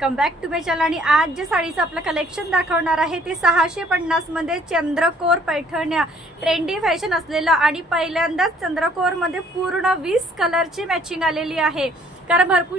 Welcome back to my channel. आणि आज जे साडीचं आपलं कलेक्शन दाखवणार आहे ते 650 मध्ये चंद्रकोर पैठण्या ट्रेंडी फॅशन असलेला आणि पहिल्यांदाच चंद्रकोर मध्ये पूर्ण 20 कलरची मॅचिंग आलेली आहे। कारण भरपूर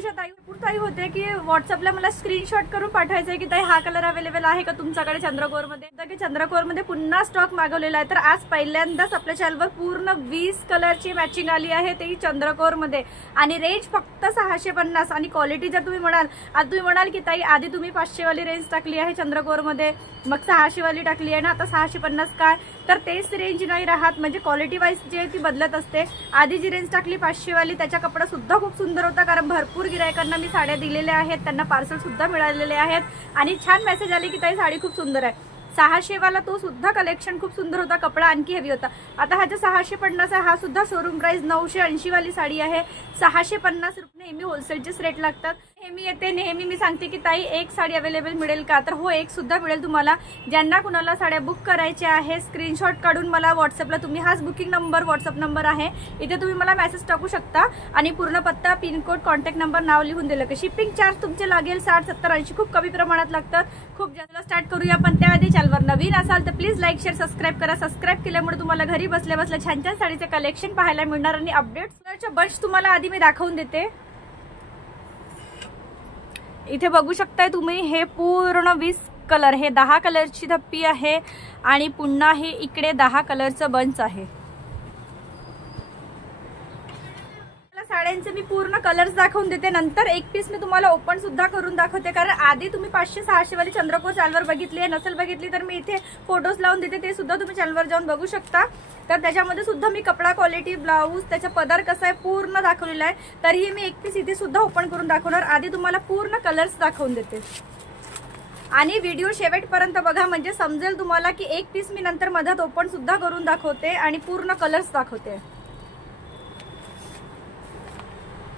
ताई होते की व्हॉट्सअपला मला स्क्रीनशॉट करून पाठवायचं आहे की ताई हा कलर अवेलेबल आहे का तुमच्याकडे चंद्रकोरमध्ये, तर की चंद्रकोरमध्ये पुन्हा स्टॉक मागवलेला आहे। तर आज पहिल्यांदाच आपल्या चॅनलवर पूर्ण 20 कलरची मॅचिंग आली आहे ते चंद्रकोरमध्ये आणि रेंज फक्त 650। आणि क्वालिटी जर तुम्ही म्हणाल की ताई आधी तुम्ही 500 वाली रेंज टाकली आहे चंद्रकोरमध्ये, मग 600 वाली टाकली आहे ना, आता 650 काय, तर तेच रेंज नाही राहत। म्हणजे क्वालिटी वाईज जे ती बदलत असते। आधी जी रेंज टाकली 500 वाली त्याचा कपडा सुद्धा खूप सुंदर होता, कारण भरपूर गिरायकांना मी साड्या दिलेल्या आहेत, त्यांना पार्सल सुद्धा मिळालेले आहेत आणि छान मेसेज आले की ताई साडी खूप सुंदर आहे। 600 वाला तो सुद्धा कलेक्शन खूप सुंदर होता, कपडा आणखी हेवी होता। आता हा जो 650 आहे हा सुद्धा शोरूम प्राइस 980 वाली साडी आहे। 650 रुपये नेहमी होलसेलचेच रेट लागतात। नेहमी मी सांगते की ताई एक साडी अवेलेबल मिळेल का, तर हो एक सुद्धा मिळेल तुम्हाला। ज्यांना कुणाला साड्या बुक करायच्या आहे स्क्रीनशॉट काढून मला व्हॉट्सअपला तुम्ही हाच बुकिंग नंबर व्हॉट्सअप नंबर आहे, इथे तुम्ही मला मेसेज टाकू शकता आणि पूर्ण पत्ता पिनकोड कॉन्टॅक्ट नंबर नाव लिहून दिलं की शिपिंग चार्ज तुमचे लागेल 60 70 80 खूप कमी प्रमाणात लागतात। खूप जास्त स्टार्ट करूया, पण त्याआधी चॅनलवर नवीन असाल तर प्लीज लाईक शेअर सबस्क्राईब करा। सबस्क्राईब केल्यामुळे तुम्हाला घरी बसल्या बसल्या छान छान साडीचे कलेक्शन पाहायला मिळणार आणि अपडेट्सचे बंच तुम्हाला आधी मी दाखवून देते। इथे बघू शकताय तुम्ही हे पूर्ण 20 कलर, हे 10 कलरची धप्पी आहे आणि पुन्हा हे इकडे 10 कलरचं बंच आहे। साड्यांचे मी पूर्ण कलर्स दाखवून देते, नंतर एक पीस मी तुम्हाला ओपन सुद्धा करून दाखवते। कारण आधी तुम्ही 500 600 वाली चंद्रकोर चॅनलवर बघितली आहे, नसेल बघितली तर मी इथे फोटोज लावून देते, ते सुद्धा तुम्ही चॅनलवर जाऊन बघू शकता। तर त्याच्यामध्ये सुद्धा मी कपडा क्वालिटी, ब्लाऊज, त्याचा पदर कसा आहे पूर्ण दाखवलेला आहे। तरीही मी एक पीस इथे सुद्धा ओपन करून दाखवणार। आधी तुम्हाला पूर्ण कलर्स दाखवून देते आणि व्हिडिओ शेवटपर्यंत बघा, म्हणजे समजेल तुम्हाला की एक पीस मी नंतर मधात ओपन सुद्धा करून दाखवते आणि पूर्ण कलर्स दाखवते।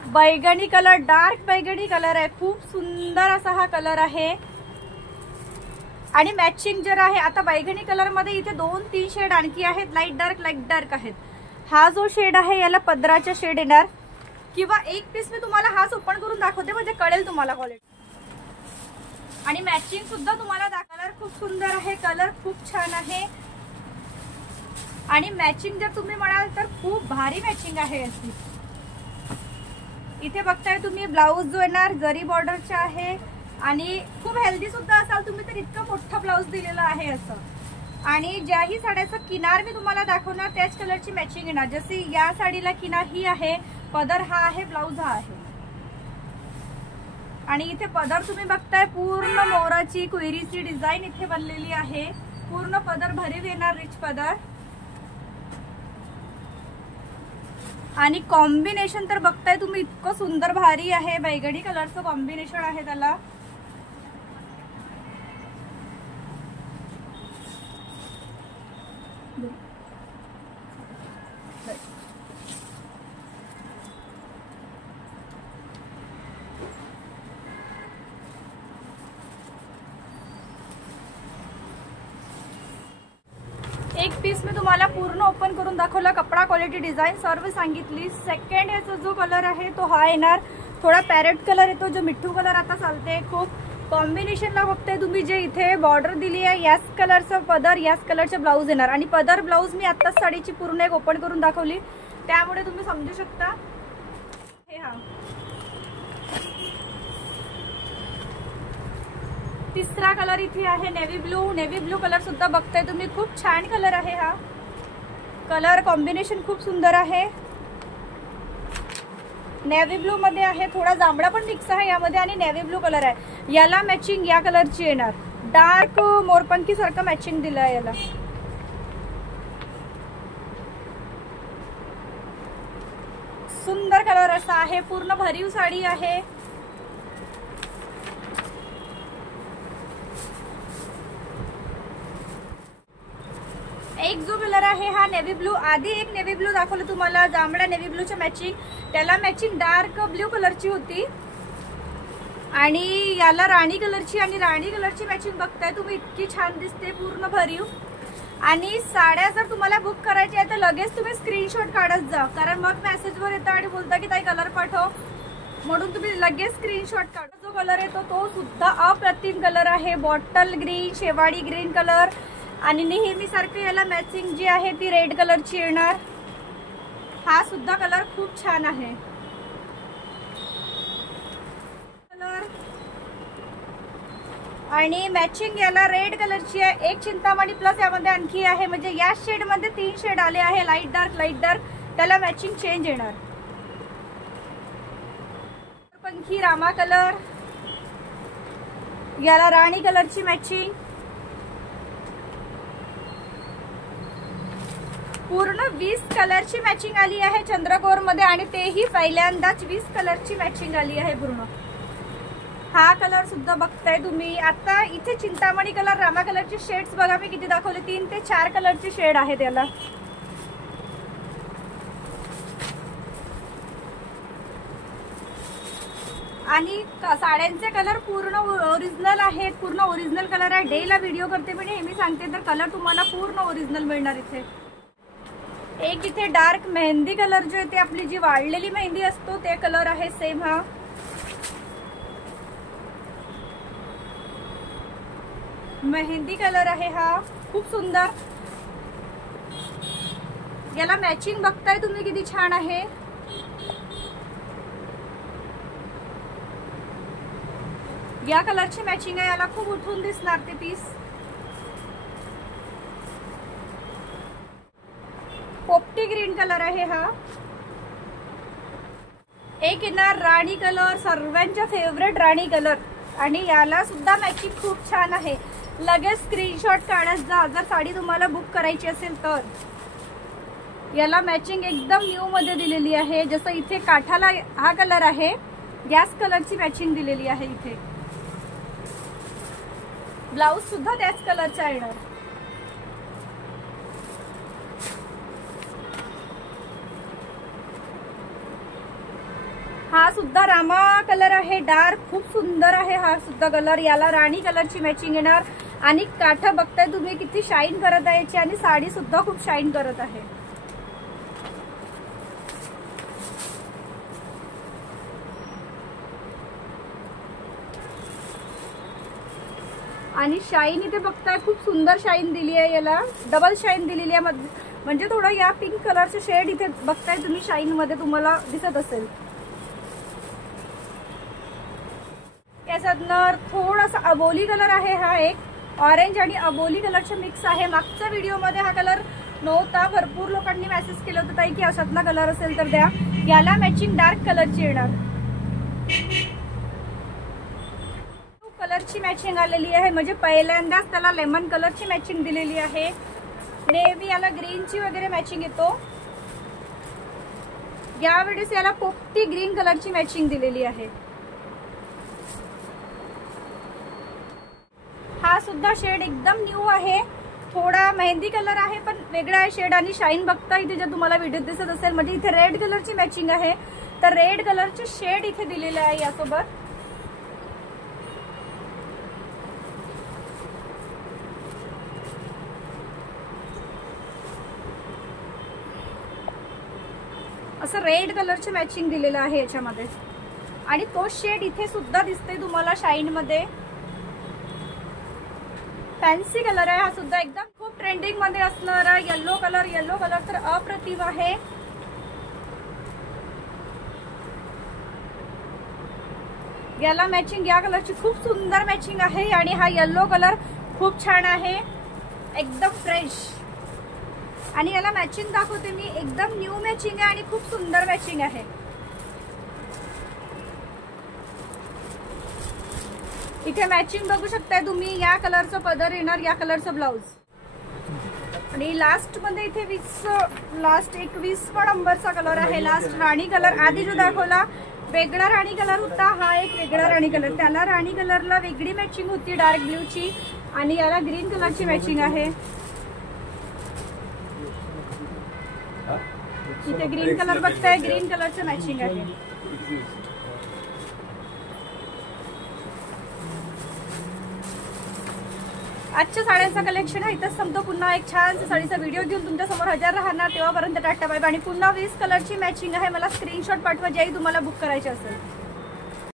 बैगणी कलर, डार्क बैगणी कलर आहे, खूप सुंदर असा हा कलर आहे आणि मॅचिंग जर आहे आता बैगणी कलर मध्ये इथे 2-3 शेड आणखी आहेत, लाईट डार्क आहेत। हा जो शेड आहे याला पदराचा शेड येणार, किंवा एक पीस मी तुम्हाला हाच ओपन करून दाखवते म्हणजे कळेल तुम्हाला क्वालिटी। आणि मॅचिंग सुद्धा तुम्हाला कलर खूप सुंदर आहे, कलर खूप छान आहे आणि मॅचिंग जर तुम्ही म्हणाल तर खूप भारी मॅचिंग आहे अशी। इथे बघताय तुम्ही ब्लाऊज जो येणार जरी बॉर्डरचा आहे आणि खूप हेल्दी सुद्धा असाल तुम्ही तर इतका मोठा ब्लाऊज दिलेला आहे असं। आणि ज्याही साड्याचा किनार मी तुम्हाला दाखवणार त्याच कलरची मॅचिंग येणार, जसे या साडीला किनार ही आहे, पदर हा आहे, ब्लाऊज हा आहे। आणि इथे पदर तुम्ही बघताय पूर्ण मोराची कोयरीची डिझाईन इथे बनलेली आहे, पूर्ण पदर भरीव येणार, रिच पदर। आणि कॉम्बिनेशन तर बघताय तुम्ही इतकं सुंदर भारी आहे, बैगणी कलरचं कॉम्बिनेशन आहे त्याला। एक पीस मी तुम्हाला पूर्ण ओपन करून दाखवला, कपडा क्वालिटी डिझाईन सर्व सांगितली। सेकंड याचा जो कलर आहे तो हा येणार, थोडा पॅरेट कलर येतो, जो मिठू कलर आता चालते खूप। कॉम्बिनेशनला बघताय तुम्ही जे इथे बॉर्डर दिली आहे याच कलरचं पदर, याच कलरचं ब्लाऊज येणार आणि पदर ब्लाऊज मी आत्ताच साडीची पूर्ण एक ओपन करून दाखवली, त्यामुळे तुम्ही समजू शकता। हे हा तिसरा कलर इथे आहे नेव्ही ब्लू कलर सुद्धा बघताय तुम्ही, खूप छान कलर आहे हा। कलर कॉम्बिनेशन खूप सुंदर आहे, नेव्ही ब्लू मध्ये आहे, थोडा जांभळा पण मिक्स आहे यामध्ये आणि नेव्ही ब्लू कलर आहे। याला मॅचिंग या कलरची येणार, डार्क मोरपंखी सारखं मॅचिंग दिलं आहे याला। सुंदर कलर असा आहे, पूर्ण भरीव साडी आहे। एक जो कलर आहे हा नेव्ही ब्लू, आधी एक नेव्ही ब्लू दाखवलं तुम्हाला, जांभळा नेव्ही ब्लूच्या मॅचिंग, त्याला मॅचिंग डार्क ब्ल्यू कलरची होती आणि याला राणी कलरची, आणि राणी कलरची मॅचिंग बघताय तुम्ही इतकी छान दिसते, पूर्ण भरीव। आणि साड्या जर तुम्हाला बुक करायची आहे तर लगेच तुम्ही स्क्रीनशॉट काढत जा, कारण मग मेसेजवर येतं आणि बोलता की ताई कलर पाठव, म्हणून तुम्ही लगेच स्क्रीनशॉट काढा। जो कलर आहे तो सुद्धा अप्रतिम कलर आहे, बॉटल ग्रीन, शेवाळी ग्रीन कलर आणि नेहमी सारखं याला मॅचिंग जी आहे ती रेड कलरची येणार। हा सुद्धा कलर खूप छान आहे कलर आणि मॅचिंग याला रेड कलरची आहे। एक चिंतामणी प्लस यामध्ये आणखी आहे, म्हणजे या शेड मध्ये 3 शेड आले आहे, लाईट डार्क, त्याला मॅचिंग चेंज येणार। पंखी रामा कलर, याला राणी कलरची मॅचिंग, पूर्ण 20 कलरची मॅचिंग आली आहे चंद्रकोर मध्ये आणि तेही पहिल्यांदाच 20 कलरची मॅचिंग आली आहे पूर्ण। हा कलर सुद्धा बघताय तुम्ही। आता इथे चिंतामणी कलर, रामा कलरचे शेड्स बघा मी किती दाखवले, 3 ते 4 कलरचे शेड आहेत याला। आणि साड्यांचे कलर पूर्ण ओरिजिनल आहेत, पूर्ण ओरिजिनल कलर आहे। डेला व्हिडिओ करते मी नेहमी सांगते, तर कलर तुम्हाला पूर्ण ओरिजिनल मिळणार इथे। एक इथे डार्क मेहंदी कलर जो आहे ते आपली जी वाळलेली मेहंदी असतो ते कलर आहे सेम। हा मेहंदी कलर आहे, हा खूप सुंदर। याला मॅचिंग बघताय तुम्ही किती छान आहे। या कलरची मॅचिंग आहे, याला खूप उठून दिसणार ते पीस। पोपटी ग्रीन कलर आहे हा। एक येणार राणी कलर, सर्वांच्या फेवरेट राणी कलर आणि याला सुद्धा मॅचिंग खूप छान आहे। लगेच स्क्रीनशॉट काढत जा जर साडी तुम्हाला बुक करायची असेल तर। याला मॅचिंग एकदम न्यू मध्ये दिलेली आहे, जसं इथे काठाला हा कलर आहे, याच कलरची मॅचिंग दिलेली आहे इथे। ब्लाउज सुद्धा त्याच कलरचा येणार। हा सुद्धा रामा कलर आहे, डार्क खूप सुंदर आहे हा सुद्धा कलर। याला राणी कलरची मॅचिंग येणार आणि काठा बघताय तुम्ही किती शाईन करत आहे याची आणि साडी सुद्धा खूप शाईन करत आहे। आणि शाईन इथे बघताय खूप सुंदर शाईन दिली आहे, याला डबल शाईन दिलेली आहे, म्हणजे थोडं या पिंक कलरचे शेड इथे बघताय तुम्ही शाईन मध्ये तुम्हाला दिसत असेल। याच्यातनं थोडासा अबोली कलर आहे, हा एक ऑरेंज आणि अबोली कलरचे मिक्स आहे। मागच्या व्हिडिओ मध्ये हा कलर नव्हता, भरपूर लोकांनी मेसेज केलं होतं ताई की अशातला कलर असेल तर द्या। याला मॅचिंग डार्क कलरची येणार, कलरची मॅचिंग आलेली आहे, म्हणजे पहिल्यांदाच त्याला लेमन कलरची मॅचिंग दिलेली आहे। नेव्ही याला ग्रीनची वगैरे मॅचिंग येतो, यावेळेस याला पोपटी ग्रीन कलरची मॅचिंग दिलेली आहे। हा सुद्धा शेड एकदम न्यू आहे, थोडा मेहंदी कलर आहे पण वेगळा आहे शेड आणि शाईन बघता इथे जर तुम्हाला व्हिडिओ दिसत असेल, म्हणजे इथे रेड कलरची मॅचिंग आहे, तर रेड कलरचे शेड इथे दिलेले आहे यासोबत। असं रेड कलरचे मॅचिंग दिलेलं आहे याच्यामध्ये आणि तो शेड इथे सुद्धा दिसते तुम्हाला शाईन मध्ये। फॅन्सी कलर आहे हा सुद्धा, एकदम खूप ट्रेंडिंग मध्ये असणारा येलो कलर तर अप्रतिम आहे। याला मॅचिंग या कलरची खूप सुंदर मॅचिंग आहे आणि हा येलो कलर खूप छान आहे, एकदम फ्रेश। आणि याला मॅचिंग दाखवते मी, एकदम न्यू मॅचिंग आहे आणि खूप सुंदर मॅचिंग आहे। इथे मॅचिंग बघू शकताय तुम्ही, या कलरचं पदर येणार, या कलरचं ब्लाउज आणि लास्ट मध्ये इथे 20 नंबरचा कलर आहे, लास्ट राणी कलर। आधी जो दाखवला वेगळा राणी कलर होता, हा एक वेगळा राणी कलर, त्याला राणी कलरला वेगळी मॅचिंग होती डार्क ब्ल्यूची आणि याला ग्रीन कलरची मॅचिंग आहे। इथे ग्रीन कलर बघताय, ग्रीन कलरचं मॅचिंग आहे। आजच्या साड्यांचा कलेक्शन आहे इथंच संपतो। पुन्हा एक छान साडीचा व्हिडिओ घेऊन तुमच्या समोर हजर राहणार, तेव्हापर्यंत टाटा बाय बाय। आणि पुन्हा 20 कलरची मॅचिंग आहे, मला स्क्रीनशॉट पाठवा ज्याही तुम्हाला बुक करायची असेल।